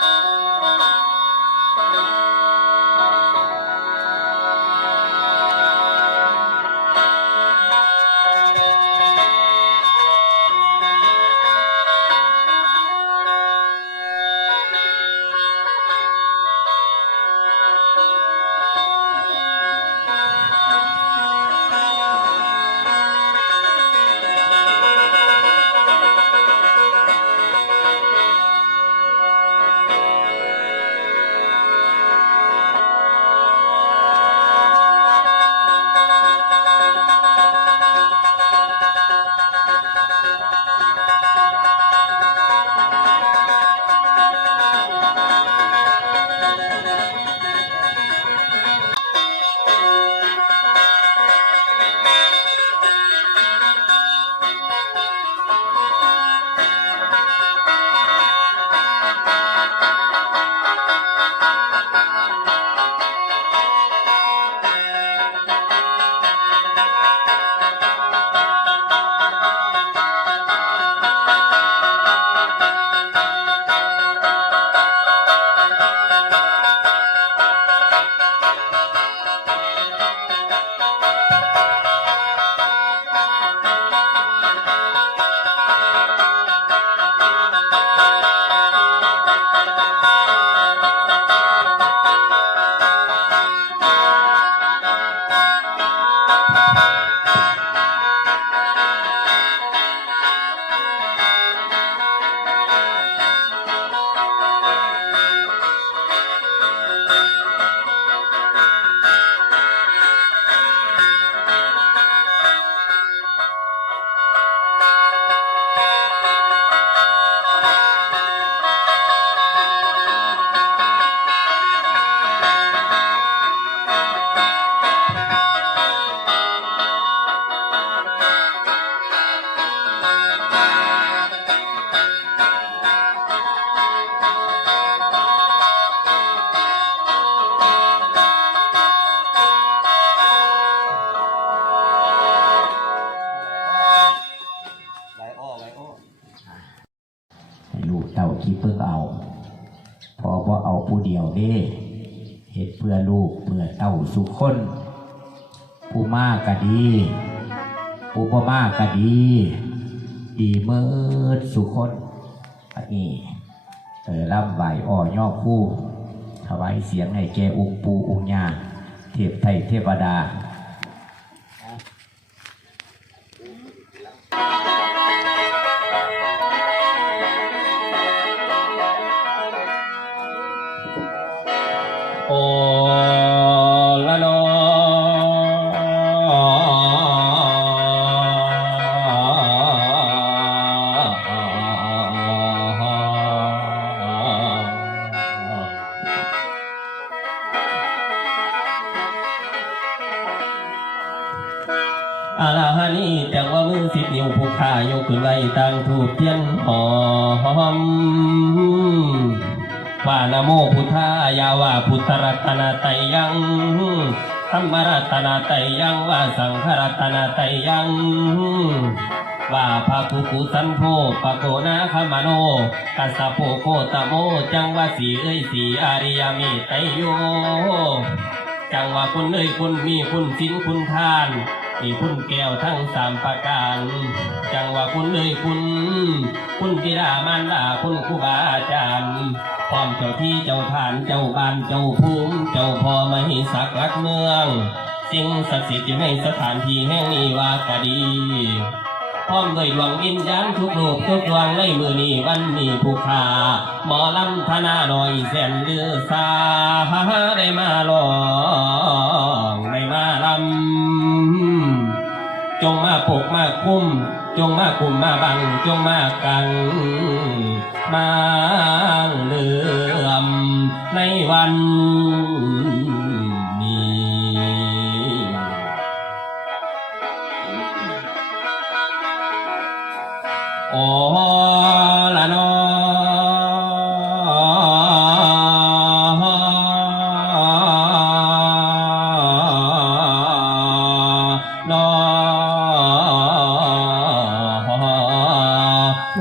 Thank you. Música ที่เพิ่งเอา พอพอเอาผู้เดียวเด้เหตุเพื่อลูกเพื่อเต้าสุคน ผู้มากก็ดี ผู้บ่มากก็ดี ดีเมิดสุคนอันนี้เออร่ำไหวอ่อย่อคู่ถวายเสียงให้แกองค์ปูองค์ยาเทพไทยเทวดา สิบนิ้วผู้ขายกขึ้นไว้ตั้งถูกเทียนหอมว่านะโมพุทธายาว่าพุทธรัตนาไตยังธรรมรัตนาไตยังว่าสังฆรัตนาไตยังว่าพระกุกุสันโธปะโกนาคามโนกัสสะโพโกตะโม จังว่าสีเอ้ยสีอาริยเมตไตโย จังว่าคุณเอ้ยคุณมีคุณสินคุณทาน มีคุณแก้วทั้งสามประการ จังว่าคุณเอ้ยคุณ คุณบิดามารดาคุณครูบาอาจารย์พร้อมเจ้าที่เจ้าทานเจ้าบ้านเจ้าภูมิเจ้าพ่อมาให้สักลักเมือง สิ่งศักดิ์สิทธิ์อยู่ในสถานที่แห่งนี้ว่ากะดีพร้อมด้วยดวงวิญญาณทุกโลกทุกดวงในมือนี้วันนี้ผู้ขาหมอลำธนาหน่อยแสนเลือสาได้มาลองได้มาลำ จงมาปกมาคุ้ม จงมาคุ้มมาบัง จงมากัง มาเหลื่อมในวัน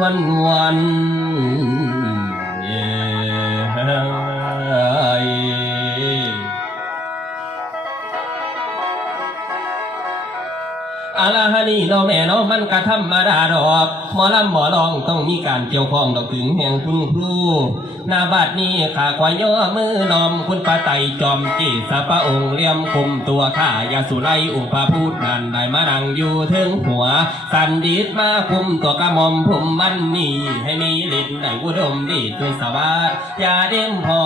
วันวันเยอาลาฮานี่เราแม่เนาะมันกระทำมาดาดอกหมอลำหมอลองต้องมีการเกี่ยวข้องดอกถึงแห่งคุณครูหนาบาดนี้ข้าควายย่อมือนอมคุณปาไตจอมจีสะพระองค์เลี่ยมคุมตัวข้ายาสุไลอุปพูดนันได้มานั่งอยู่ถึงหัว สันดิดมาคุมตัวกระมอมผมมันนี่ให้มีฤทธิ์ได้อุดมดีด้วยสวัสดอย่าเด้มพอ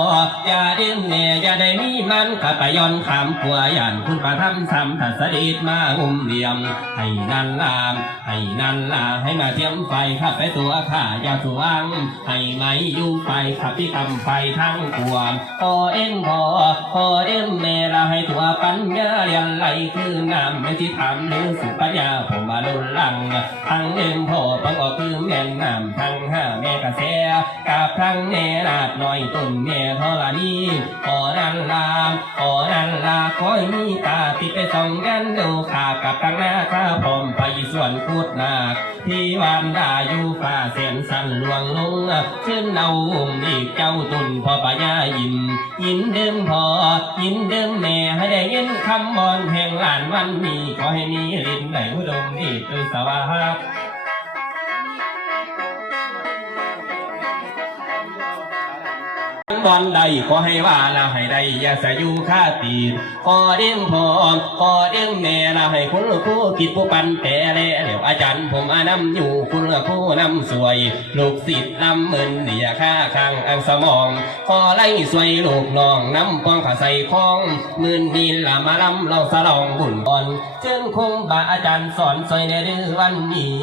อย่าเด้มแน่อย่าได้มีมันข้าไปย้อนขามขัวยันคุณประทำทำทัศดิดมางุมเลี่ยมให้นันลามให้นันลาให้มาเทียมไฟขับไปตัวข้าอย่าสว่างให้ไม่อยู่ไฟขับพี่คำไฟทั้งกวมพอเอ็นพอพอเอ็มแม่ละให้ตัวปัญญาเรียนไหลคือน้ำไม่ที่ทำหรือสุปัญญาผมมาลุนลังทั้งเอ็มพอปังออกคือแม่น้ำทั้งห้าแม่กระแสกับทั้งแม่นาดน้อยต้นแม่ธรณีพอนันลามพอนันลาคอยมีตาติดไปส่องกันดูขากับตั้งหน้าข้าพอมไปส่วนพูดนาที่วานดาอยู่ฝ่าเสียนสั่นลวงลงเชิญเอาอุ้มอีกเจ้าตุนพอปะยายิน ยินเดิมพอยินเดิมแม่ให้ได้ยินคำบอนแห่งหลานวันนี้ขอให้มีลิ้นได้อุดมดีด้วยสวัสดิ์ บอนใดขอให้ว่าละให้ได้อย่าสะอยู่ข้าตีนขอเด้งพอขอเด้งแม่ละให้คุณครูคิดผู้ปันแปรแลเดี๋ยวอาจารย์ผมอานำอยู่คุณครูนำสวย ลูกศิษย์นำเมินเดียค่าข้างอังสมอง ขอไล่สวยลูกน้องนำปองขาใส่คล้องมื่นนีละมาลำเราสลองบุญบอนเชิญคงบาอาจารย์สอนสวยในเดือวันนี้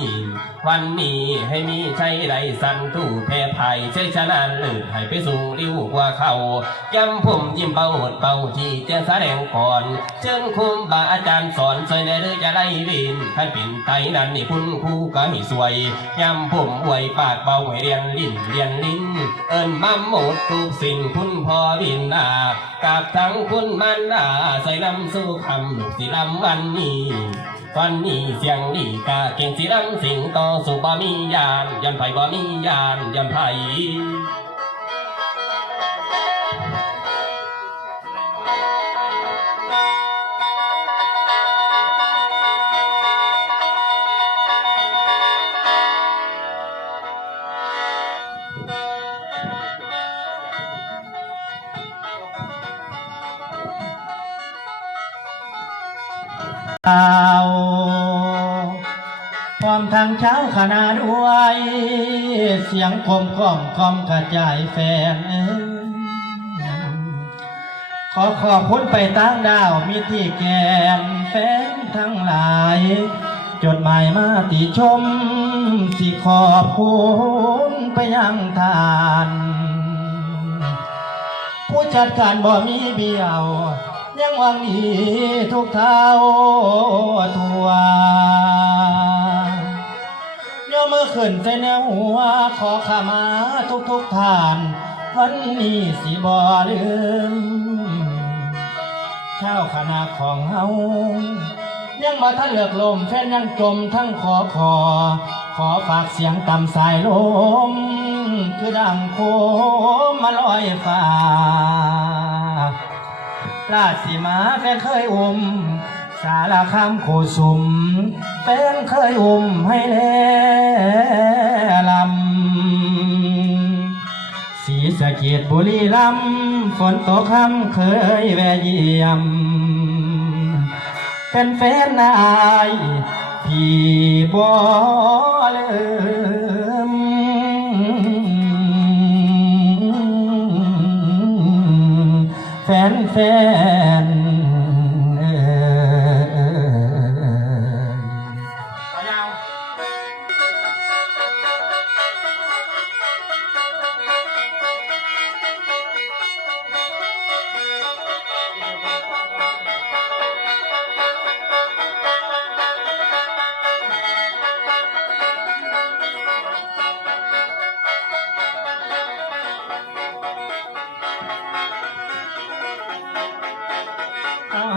วันนี้ให้มีใชัยไดสันตู้เพภัยใช้ชนะเลิศให้ไปสู่ริ้วกว่าเขาย้ำผมยิ้มเบาหดเบาที่จะแสดงก่อนเชิญคุมบาอาจารย์สอนสวยในเรือจะได้วินท่านเป็นไตนั้นนี่คุณครูก็ให้สวยย้ำผมอวยปากเบาให้เรียนลิ้นเรียนลิ้น เอิญมั่มหมดทุกสิ่งคุณพ่อบินนากับทั้งคุณมันดาใส่น้ำสู้คำลูกสิลำวันนี้วันนี้เสียงดีกาเก่งสีดังสิงต่อสู่บ่มียานย้อนไผ่บ่มียานย้อนไผ่ เอาพร้อมทางเช้าขนาดด้วย เสียงคมกล่อมกล่อมกระจายแฟนเอ้ยขอขอบคุณไปตั้งดาวมีที่แกนแฟนทั้งหลาย จดหมายมาติชม สิขอบคุณไปยังทาน ผู้จัดการบ่มีเบี้ยว ยังหวังดีทุกเท่าทัวยอมมือขึ้นใส่แนวหัวขอขมาทุกทุกท่าน วันนี้สิบ่ลืมเช้าคณะของเฮายังมาท่านเลือกลมแฟนยังจมทั้งขอขอ ขอฝากเสียงต่ำสายลม คือดังโคมมาลอยฟ้า ราชสีมาแฟนเคยอุ้มสารคามโคสุมแฟนเคยอุ้มให้แลลำสีสะเกีดบุรีลำฝนตกค่ำเคยแวเยี่ยมเป็นแฟนนายพี่บ่เลืม แฟนแฟน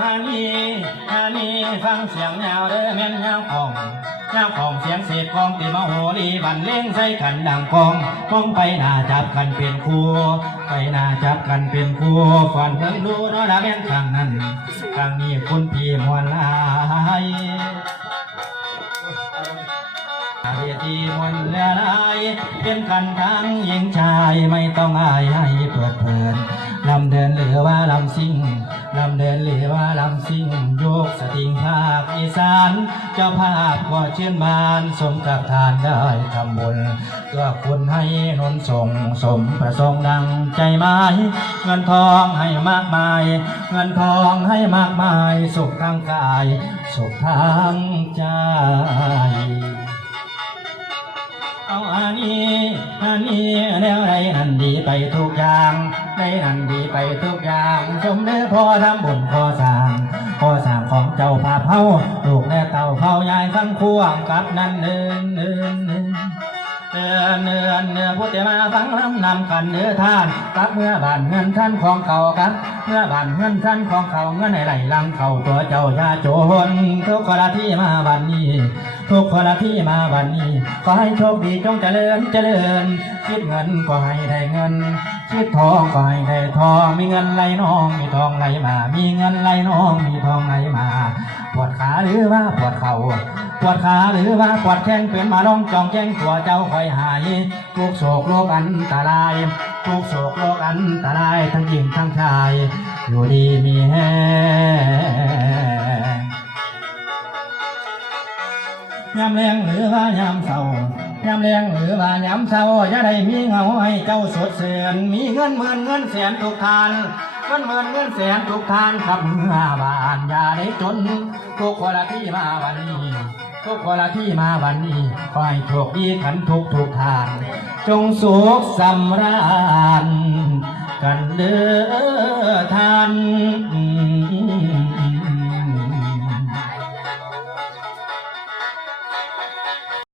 อาฮานี่ฮานี่ฟังเสียงยาวเด้อแม่นยาวของยาวของเสียงเศษของตีมาโหรีบันเลงใส่ขันดังกองมองไปหน้าจับกันเป็นคู่ไปหน้าจับกันเป็นคู่ฝันเพิ่งดูเนาะละแม่นข้างนั้นข้างนี้คุณพี่มวลหลายเวทีมนต์และลายเป็นกันทั้งหญิงชายไม่ต้องอายให้เปิดเผยลำเดินหรือว่าลำซิ่ง ลำเดินหรือว่าลำซิ่งโยกสติงภาคอีสาน เจ้าภาพก็เชื่นบานสมกับทานได้ทำบุญเพื่อคุณให้นนส่งสมประสงค์ดังใจหมายเงินทองให้มากมาย เงินทองให้มากมาย สุขทางกาย สุขทางใจเอาอันนี้อันนี้แล้วไรนั่นดีไปทุกอย่าง ได้นั่นดีไปทุกอย่างชมเนื้อพอทำบุญพอสร้างพอสร้างของเจ้าภาพเฮาลูกแม่เต่าเขายายทั้งควงกับนั่นเนินเนิน เนินเนือเนือเนื้อผู้เตมาฟังลำนำกันเนื้อท่านกับเมื่อบานเงินท่านของเก่ากับเมื่อบานเงินท่านของเขาเงินไหลลังเขาตัวเจ้าชาโจรทุกคนที่มาบันนี้ ทุกคนที่มาวันนี้ขอให้โชคดีจงเจริญเจริญ คิดเงินก็ให้ได้เงิน คิดทองก็ให้ได้ทองมีเงินไหลน้องมีทองไหลมา มีเงินไหลน้องมีทองไหลมา ปวดขาหรือว่าปวดเข่าปวดขาหรือว่าปวดแข้งเป็นมาลองจองแจ้งตัวเจ้าคอยหายทุกโศกโรคอันตรายทุกโศกโรคอันตรายทั้งหญิงทั้งชาย อยู่ดีมีแฮงยามแรงหรือว่ายามเศร้ายามแรงหรือว่ายามเศร้าอย่าได้มีเงาให้เจ้าสดเสือนมีเงินหมื่นเงินแสนทุกทาน งินหมื่นเงินแสนทุกทานขับเมื่อบานอย่าได้จนทุกคนละที่มาวันนี้ ทุกคนละที่มาวันนี้ขอให้โชคดีขันทุกทุกทาน จงสุขสำราญกันเด้อท่าน